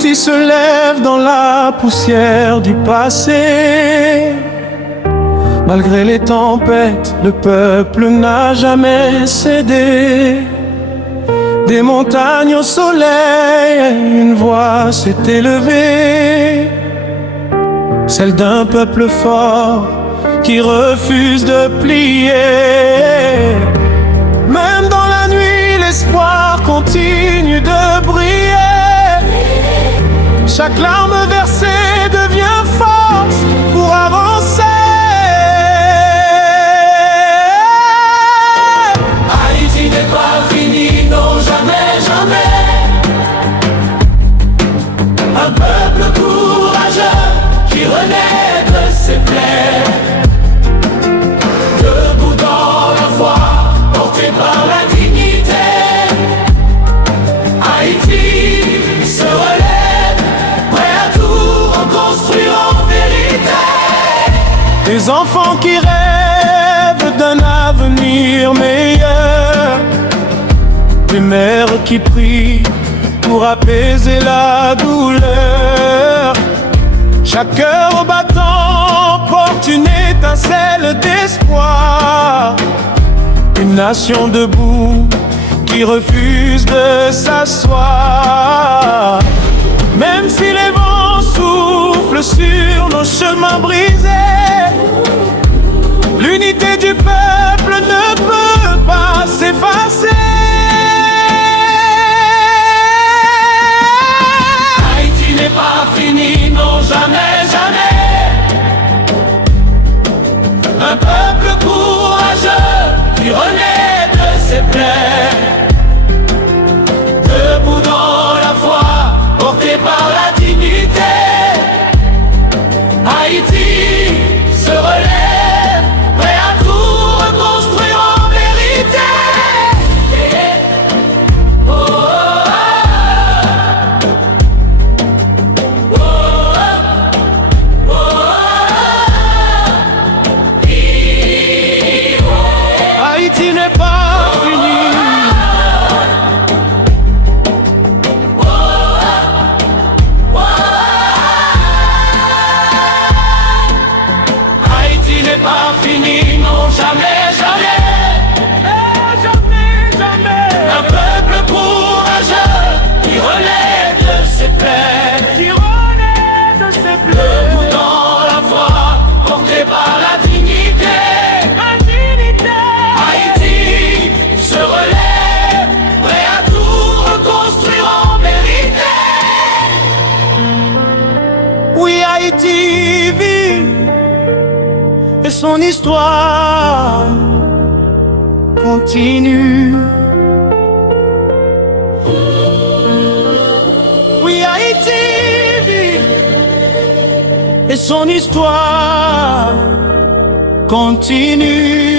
Haïti se lève dans la poussière du passé. Malgré les tempêtes, le peuple n'a jamais cédé. Des montagnes au soleil, une voix s'est élevée, celle d'un peuple fort qui refuse de plier. Même dans la nuit, l'espoir continue de briller. Chaque larme versée devient force pour avancer. Haïti n'est pas fini, non jamais, jamais. Un peuple courageux qui renaît de ses plaies. Debout dans la foi, porté par la dignité. Haïti se relève, prêt à tout reconstruire en vérité. Des enfants qui rêvent d'un avenir meilleur, des mères qui prient pour apaiser la douleur. Chaque cœur battant porte une étincelle d'espoir. Une nation debout qui refuse de s'asseoir. Même si les vents soufflent sur nos chemins brisés, l'unité du peuple ne peut pas s'effacer. Haïti n'est pas fini, non jamais, jamais. Un peuple courageux qui renaît de ses plaies. Debout dans la foi, porté par la dignité. Haïti se relève, prêt à tout reconstruire en vérité. Oh, oh, oh, oh. Haïti n'est pas fini. Haïti n'est pas fini, non jamais, jamais. Jamais, jamais. Un peuple courageux qui renaît de ses plaies. Qui renaît de ses plaies. Debout dans la foi, porté par la dignité. Haïti se relève, prêt à tout reconstruire en vérité. Oui, Haïti vit et son histoire continue. Oui, Haïti vit et son histoire continue.